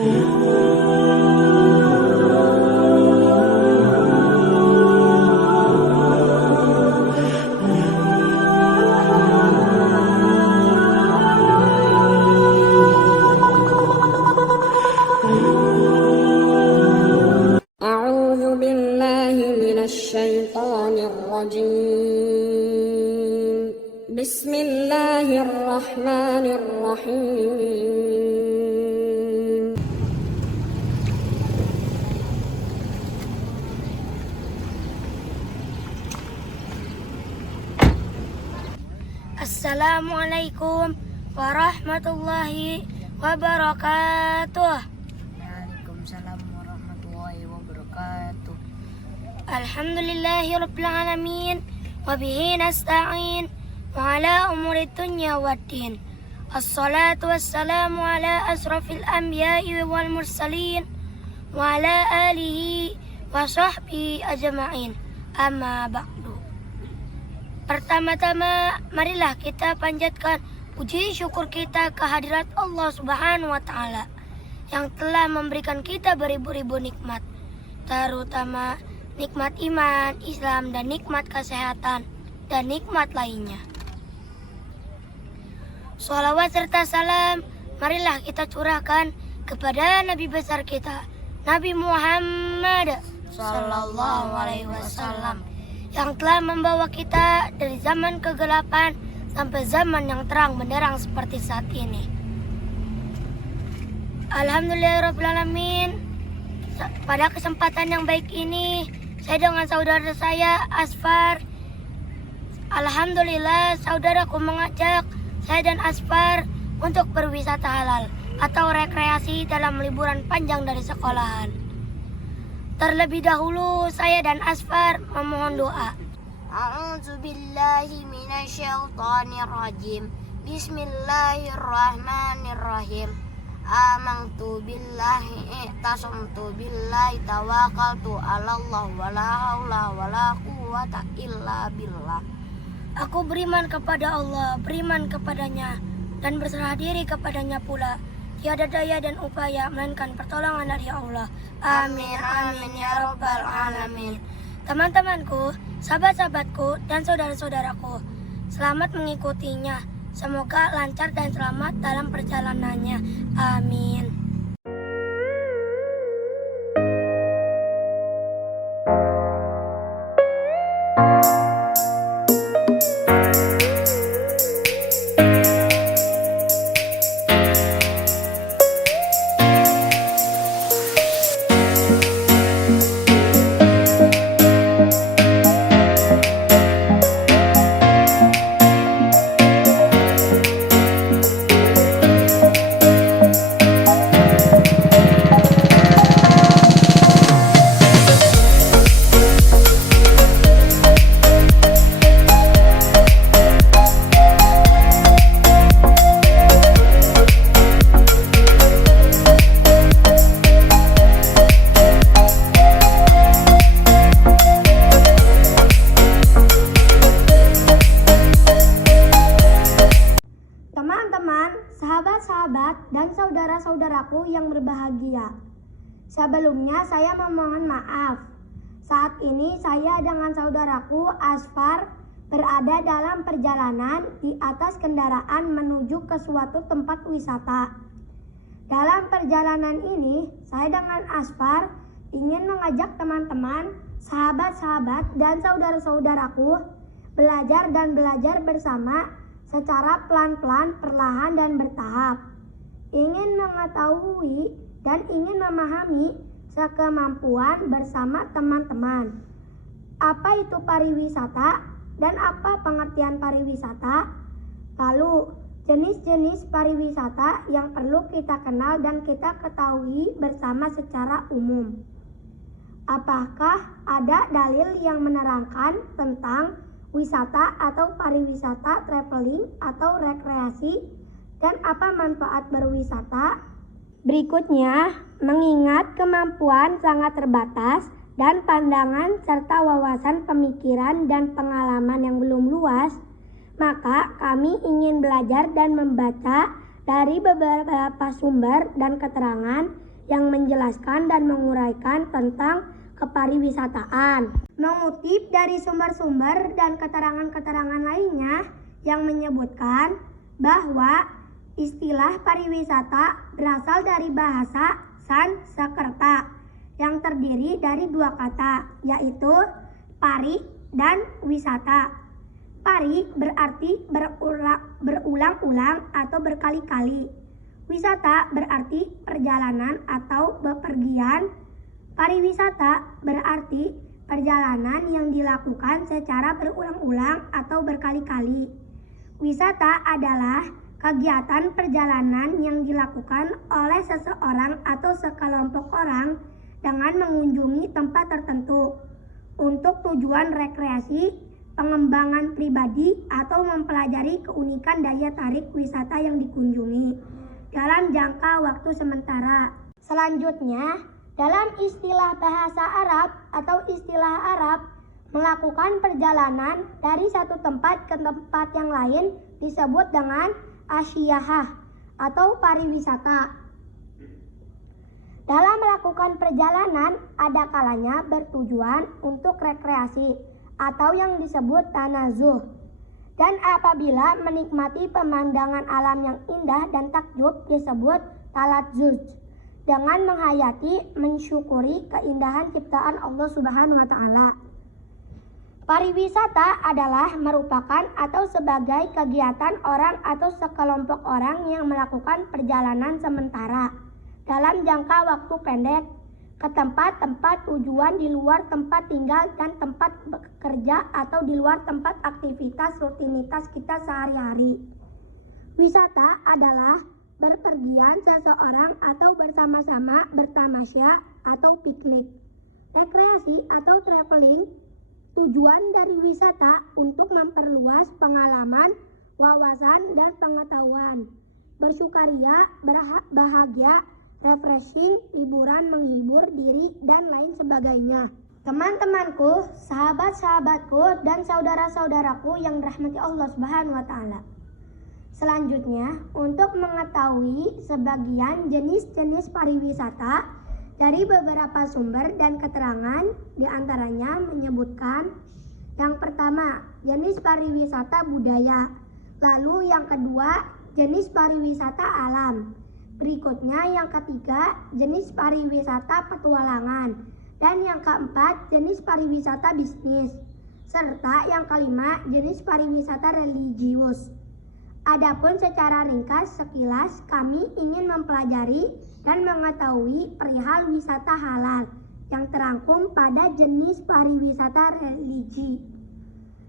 A'udzu billahi minasyaitonir rajim. Bismillahirrahmanirrahim. Assalamualaikum warahmatullahi wabarakatuh. Waalaikumsalam warahmatullahi wabarakatuh. Alhamdulillahi rabbil alamin wa bihi nasta'in wa ala umuri dunya waddin. Assalatu wassalamu ala asrafil anbiya'i wal mursalin wa ala alihi wa sahbihi ajma'in. Amma ba'du. Pertama-tama marilah kita panjatkan puji syukur kita kehadirat Allah Subhanahu wa taala yang telah memberikan kita beribu-ribu nikmat, terutama nikmat iman, Islam, dan nikmat kesehatan, dan nikmat lainnya. Sholawat serta salam marilah kita curahkan kepada Nabi besar kita, Nabi Muhammad Sallallahu Alaihi Wasallam, yang telah membawa kita dari zaman kegelapan sampai zaman yang terang benderang seperti saat ini. Alhamdulillahirrahmanirrahim. Pada kesempatan yang baik ini, saya dengan saudara saya Asfar, alhamdulillah saudaraku mengajak saya dan Asfar untuk berwisata halal atau rekreasi dalam liburan panjang dari sekolahan. Terlebih dahulu saya dan Asfar memohon doa. A'udzu billahi minasyaitonir rajim. Bismillahirrahmanirrahim. Amantu billahi i'tasamtu billahi tawakkaltu 'alallah wala haula wala quwwata illa billah. Aku beriman kepada Allah, beriman kepadanya, dan berserah diri kepadanya pula. Tiada daya dan upaya melainkan pertolongan dari Allah. Amin, amin ya rabbal alamin. Teman-temanku, sahabat-sahabatku, dan saudara-saudaraku, selamat mengikutinya. Semoga lancar dan selamat dalam perjalanannya. Amin. Sahabat-sahabat dan saudara-saudaraku yang berbahagia, sebelumnya saya memohon maaf. Saat ini saya dengan saudaraku Asfar berada dalam perjalanan di atas kendaraan menuju ke suatu tempat wisata. Dalam perjalanan ini, saya dengan Asfar ingin mengajak teman-teman, sahabat-sahabat dan saudara-saudaraku belajar bersama secara pelan-pelan, perlahan dan bertahap. Ingin mengetahui dan ingin memahami sekemampuan bersama teman-teman. Apa itu pariwisata dan apa pengertian pariwisata? Lalu, jenis-jenis pariwisata yang perlu kita kenal dan kita ketahui bersama secara umum. Apakah ada dalil yang menerangkan tentang wisata atau pariwisata, traveling atau rekreasi, dan apa manfaat berwisata? Berikutnya, mengingat kemampuan sangat terbatas dan pandangan serta wawasan pemikiran dan pengalaman yang belum luas, maka kami ingin belajar dan membaca dari beberapa sumber dan keterangan yang menjelaskan dan menguraikan tentang kepariwisataan. Mengutip dari sumber-sumber dan keterangan-keterangan lainnya yang menyebutkan bahwa istilah pariwisata berasal dari bahasa Sanskerta yang terdiri dari dua kata, yaitu pari dan wisata. Pari berarti berulang-ulang atau berkali-kali. Wisata berarti perjalanan atau bepergian. Pariwisata berarti perjalanan yang dilakukan secara berulang-ulang atau berkali-kali. Wisata adalah kegiatan perjalanan yang dilakukan oleh seseorang atau sekelompok orang dengan mengunjungi tempat tertentu untuk tujuan rekreasi, pengembangan pribadi, atau mempelajari keunikan daya tarik wisata yang dikunjungi dalam jangka waktu sementara. Selanjutnya, dalam istilah bahasa Arab atau istilah Arab, melakukan perjalanan dari satu tempat ke tempat yang lain disebut dengan asyiyahah atau pariwisata. Dalam melakukan perjalanan, ada kalanya bertujuan untuk rekreasi atau yang disebut tanazuh. Dan apabila menikmati pemandangan alam yang indah dan takjub disebut talazzuz. Dengan menghayati, mensyukuri keindahan ciptaan Allah Subhanahu wa taala. Pariwisata adalah merupakan atau sebagai kegiatan orang atau sekelompok orang yang melakukan perjalanan sementara dalam jangka waktu pendek ke tempat-tempat tujuan di luar tempat tinggal dan tempat bekerja atau di luar tempat aktivitas rutinitas kita sehari-hari. Wisata adalah berpergian seseorang atau bersama-sama bertamasya atau piknik. Rekreasi atau traveling, tujuan dari wisata untuk memperluas pengalaman, wawasan, dan pengetahuan. Bersukaria, bahagia, refreshing, liburan, menghibur diri, dan lain sebagainya. Teman-temanku, sahabat-sahabatku, dan saudara-saudaraku yang dirahmati Allah Subhanahu wa taala. Selanjutnya, untuk mengetahui sebagian jenis-jenis pariwisata dari beberapa sumber dan keterangan, diantaranya menyebutkan yang pertama, jenis pariwisata budaya. Lalu yang kedua, jenis pariwisata alam. Berikutnya yang ketiga, jenis pariwisata petualangan. Dan yang keempat, jenis pariwisata bisnis. Serta yang kelima, jenis pariwisata religius. Adapun secara ringkas sekilas kami ingin mempelajari dan mengetahui perihal wisata halal yang terangkum pada jenis pariwisata religi.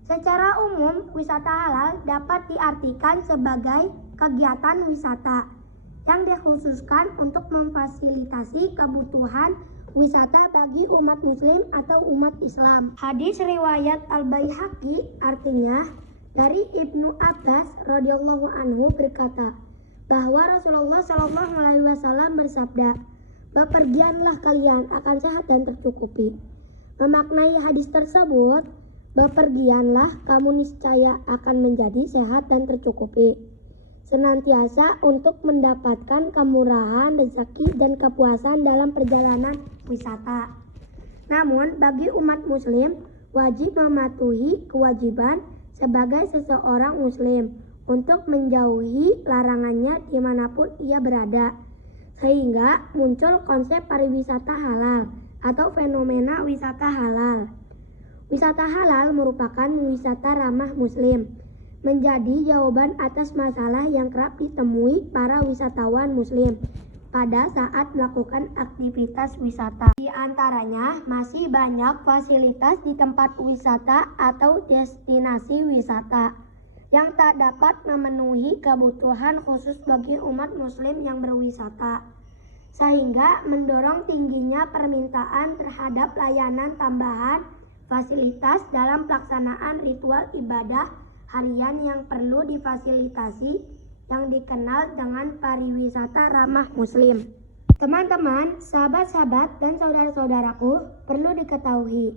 Secara umum, wisata halal dapat diartikan sebagai kegiatan wisata yang dikhususkan untuk memfasilitasi kebutuhan wisata bagi umat muslim atau umat Islam. Hadis riwayat Al-Baihaqi artinya dari Ibnu Abbas radhiyallahu anhu berkata bahwa Rasulullah Shallallahu alaihi wasallam bersabda, "Bepergianlah kalian akan sehat dan tercukupi." Memaknai hadis tersebut, bepergianlah kamu niscaya akan menjadi sehat dan tercukupi, senantiasa untuk mendapatkan kemurahan rezeki dan kepuasan dalam perjalanan wisata. Namun bagi umat muslim wajib mematuhi kewajiban sebagai seseorang muslim untuk menjauhi larangannya dimanapun ia berada, sehingga muncul konsep pariwisata halal atau fenomena wisata halal. Wisata halal merupakan wisata ramah muslim, menjadi jawaban atas masalah yang kerap ditemui para wisatawan muslim pada saat melakukan aktivitas wisata. Di antaranya masih banyak fasilitas di tempat wisata atau destinasi wisata yang tak dapat memenuhi kebutuhan khusus bagi umat muslim yang berwisata, sehingga mendorong tingginya permintaan terhadap layanan tambahan fasilitas dalam pelaksanaan ritual ibadah harian yang perlu difasilitasi yang dikenal dengan pariwisata ramah muslim. Teman-teman, sahabat-sahabat, dan saudara-saudaraku, perlu diketahui,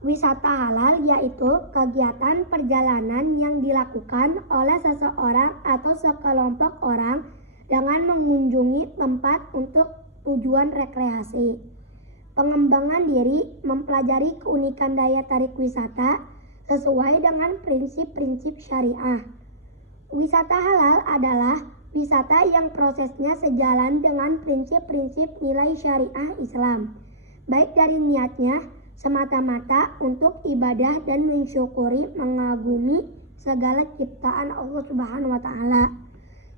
wisata halal yaitu kegiatan perjalanan yang dilakukan oleh seseorang atau sekelompok orang dengan mengunjungi tempat untuk tujuan rekreasi. Pengembangan diri mempelajari keunikan daya tarik wisata sesuai dengan prinsip-prinsip syariah. Wisata halal adalah wisata yang prosesnya sejalan dengan prinsip-prinsip nilai syariah Islam, baik dari niatnya semata-mata untuk ibadah dan mensyukuri mengagumi segala ciptaan Allah Subhanahu wa taala.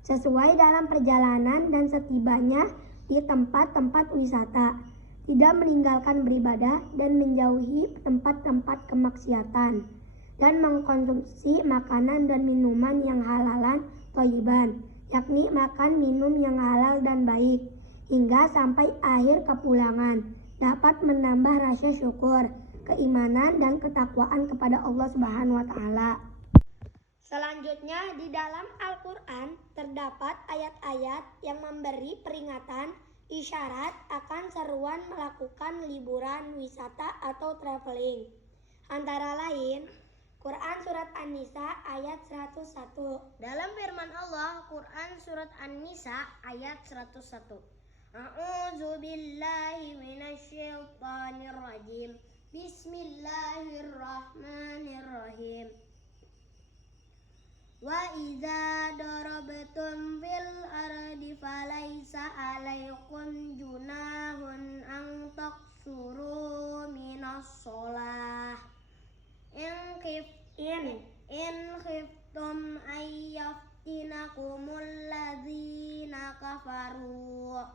Sesuai dalam perjalanan dan setibanya di tempat-tempat wisata, tidak meninggalkan beribadah dan menjauhi tempat-tempat kemaksiatan, dan mengkonsumsi makanan dan minuman yang halalan thayyiban, yakni makan minum yang halal dan baik, hingga sampai akhir kepulangan, dapat menambah rasa syukur, keimanan dan ketakwaan kepada Allah Subhanahu wa taala. Selanjutnya di dalam Al-Quran terdapat ayat-ayat yang memberi peringatan isyarat akan seruan melakukan liburan, wisata atau traveling. Antara lain, Quran Surat An-Nisa ayat 101. Dalam firman Allah, Quran Surat An-Nisa ayat 101. A'udzu billahi minasyaitonir rajim. Bismillahirrahmanirrahim. Wa idza darabtum fil ardi falaysa 'alaikum junahun an taqsuru minas shalah in khiftum ay yaftinakumul ladzina kafaru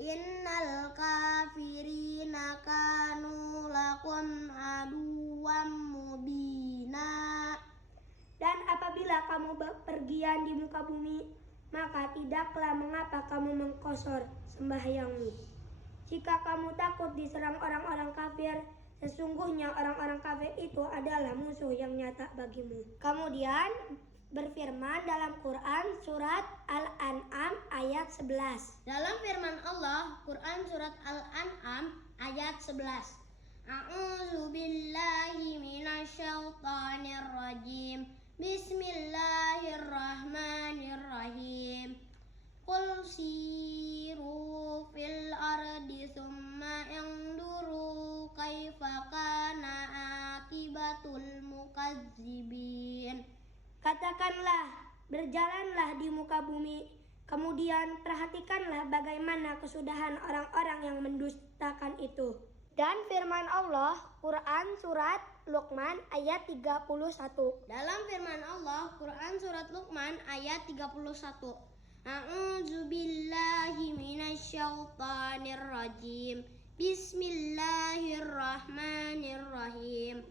innal kafirina kanu lakum aduwwam mubina. Dan apabila kamu bepergian di muka bumi, maka tidaklah mengapa kamu mengkosor sembahyangmu. Jika kamu takut diserang orang-orang kafir, sesungguhnya orang-orang kafir itu adalah musuh yang nyata bagimu. Kemudian berfirman dalam Quran Surat Al-An'am ayat 11. Dalam firman Allah, Quran Surat Al-An'am ayat 11. A'udzu billahi minasyaitonir rajim. Bismillahirrahmanirrahim. Qul siru fil ardi thumma induru kaifa kana akibatul mukazzibin. Katakanlah, berjalanlah di muka bumi, kemudian perhatikanlah bagaimana kesudahan orang-orang yang mendustakan itu. Dan firman Allah, Quran Surat Luqman ayat 31. Dalam firman Allah, Quran Surat Luqman ayat 31. A'udzu billahi minasyaitonir rajim. Bismillahirrahmanirrahim.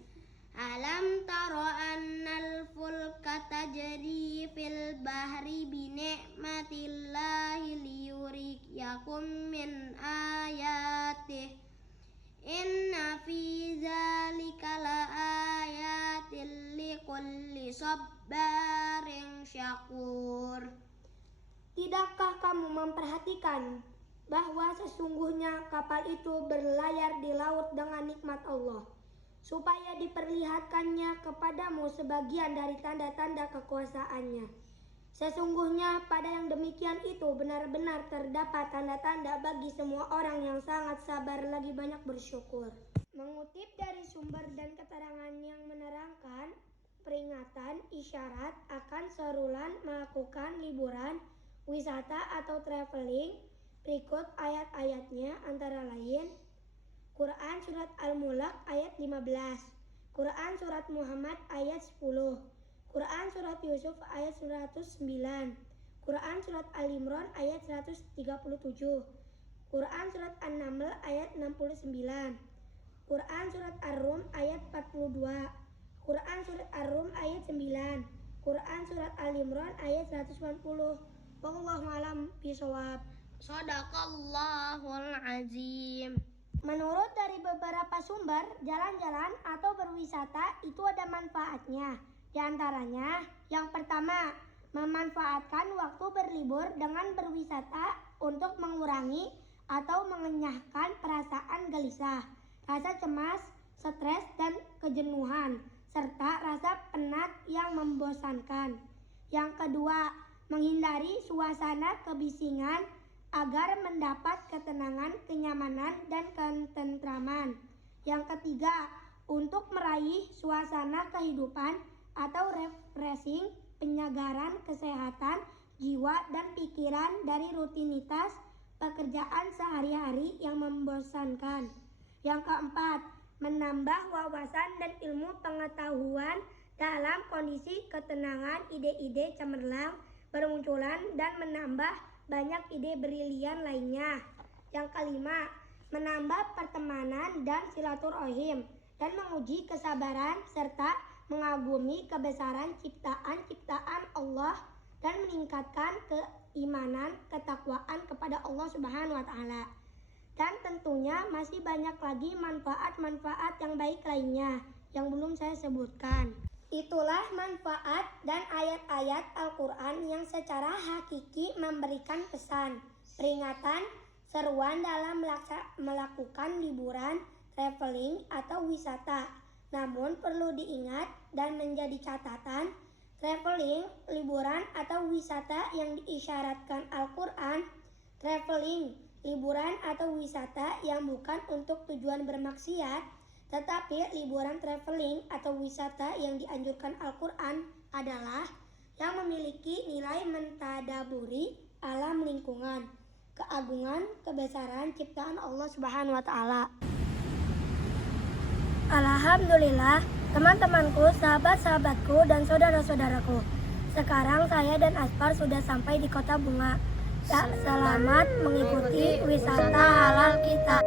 Alam tara annal fulka tajri fil bahri bi ni'matillahi liyuriyakum min ayatihi. Inna fi dzalika laayatil likulli sabbarin syakur. Tidakkah kamu memperhatikan bahwa sesungguhnya kapal itu berlayar di laut dengan nikmat Allah, supaya diperlihatkannya kepadamu sebagian dari tanda-tanda kekuasaannya. Sesungguhnya pada yang demikian itu benar-benar terdapat tanda-tanda bagi semua orang yang sangat sabar lagi banyak bersyukur. Mengutip dari sumber dan keterangan yang menerangkan peringatan isyarat akan seruan melakukan liburan, wisata atau traveling, berikut ayat-ayatnya antara lain Quran Surat Al-Mulk ayat 15, Quran Surat Muhammad ayat 10, Quran Surat Yusuf ayat 109, Quran Surat Al-Imran ayat 137, Quran Surat An-Naml ayat 69, Quran Surat Ar-Rum ayat 42, Quran Surat Ar-Rum ayat 9, Quran Surat Al-Imran ayat 190. Wallahu a'lam bishawab. Shadaqallahul azim. Menurut dari beberapa sumber, jalan-jalan atau berwisata itu ada manfaatnya. Di antaranya, yang pertama, memanfaatkan waktu berlibur dengan berwisata untuk mengurangi atau mengenyahkan perasaan gelisah, rasa cemas, stres dan kejenuhan, serta rasa penat yang membosankan. Yang kedua, menghindari suasana kebisingan agar mendapat ketenangan, kenyamanan, dan ketentraman. Yang ketiga, untuk meraih suasana kehidupan atau refreshing, penyegaran kesehatan jiwa dan pikiran dari rutinitas pekerjaan sehari-hari yang membosankan. Yang keempat, menambah wawasan dan ilmu pengetahuan dalam kondisi ketenangan, ide-ide cemerlang bermunculan dan menambah banyak ide brilian lainnya. Yang kelima, menambah pertemanan dan silaturahim dan menguji kesabaran serta mengagumi kebesaran ciptaan Allah dan meningkatkan keimanan, ketakwaan kepada Allah Subhanahu wa taala. Dan tentunya masih banyak lagi manfaat-manfaat yang baik lainnya yang belum saya sebutkan. Itulah manfaat dan ayat-ayat Al-Quran yang secara hakiki memberikan pesan, peringatan, seruan dalam melakukan liburan, traveling, atau wisata. Namun perlu diingat dan menjadi catatan, traveling, liburan, atau wisata yang diisyaratkan Al-Quran, traveling, liburan atau wisata yang bukan untuk tujuan bermaksiat, tetapi liburan traveling atau wisata yang dianjurkan Al-Quran adalah yang memiliki nilai mentadaburi alam lingkungan, keagungan, kebesaran ciptaan Allah Subhanahu wa taala. Alhamdulillah, teman-temanku, sahabat-sahabatku, dan saudara-saudaraku. Sekarang saya dan Aspar sudah sampai di Kota Bunga. Selamat mengikuti wisata halal kita.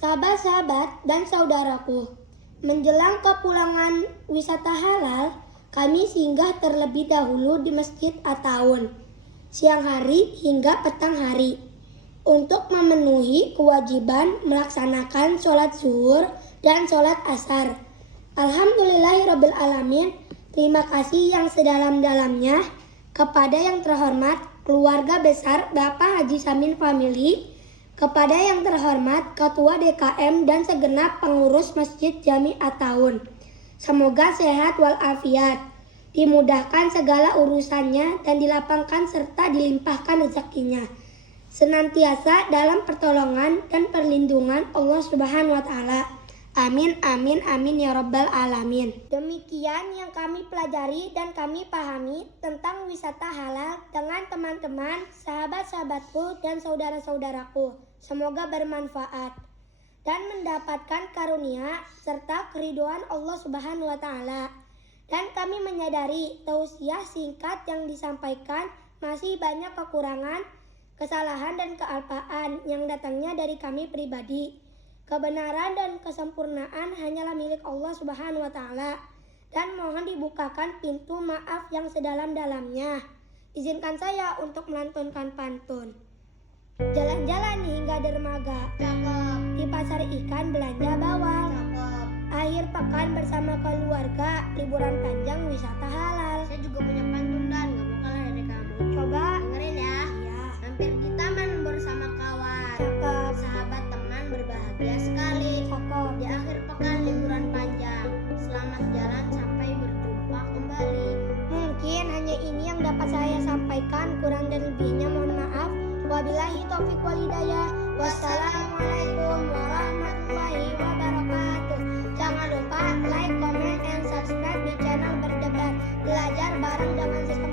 Sahabat-sahabat dan saudaraku, menjelang kepulangan wisata halal, kami singgah terlebih dahulu di Masjid At-Ta'awun, siang hari hingga petang hari, untuk memenuhi kewajiban melaksanakan sholat zuhur dan sholat asar. Alhamdulillahirabbil alamin, terima kasih yang sedalam-dalamnya kepada yang terhormat keluarga besar Bapak Haji Samin Family, kepada yang terhormat Ketua DKM dan segenap pengurus Masjid Jami At-Ta'awun. Semoga sehat walafiat. dimudahkan segala urusannya, dan dilapangkan serta dilimpahkan rezekinya. Senantiasa dalam pertolongan dan perlindungan Allah Subhanahu wa Ta'ala. Amin, amin, amin ya Rabbal Alamin. Demikian yang kami pelajari dan kami pahami tentang wisata halal dengan teman-teman, sahabat-sahabatku, dan saudara-saudaraku. Semoga bermanfaat dan mendapatkan karunia serta keridhaan Allah Subhanahu wa Ta'ala. Dan kami menyadari tausiah singkat yang disampaikan masih banyak kekurangan, kesalahan, dan kealpaan yang datangnya dari kami pribadi. Kebenaran dan kesempurnaan hanyalah milik Allah Subhanahu wa Ta'ala, dan mohon dibukakan pintu maaf yang sedalam-dalamnya. Izinkan saya untuk melantunkan pantun. Jalan-jalan hingga dermaga, Cakep. di pasar ikan belanja bawang, Cakep. akhir pekan bersama keluarga, liburan panjang wisata halal. Saya juga punya pantun dan gak mau kalah dari kamu. Coba. Dengerin ya. Iya. Hampir di taman bersama kawan. Cakep. Sahabat teman berbahagia sekali. Cakep. Di akhir pekan liburan panjang. Selamat jalan sampai berjumpa kembali. Mungkin hanya ini yang dapat saya sampaikan, kurang dan lebihnya mohon maaf. Wabillahi taufiq wal hidayah. Wassalamualaikum warahmatullahi wabarakatuh. Jangan lupa like, comment, and subscribe di channel Berdebat. Belajar bareng dengan sistem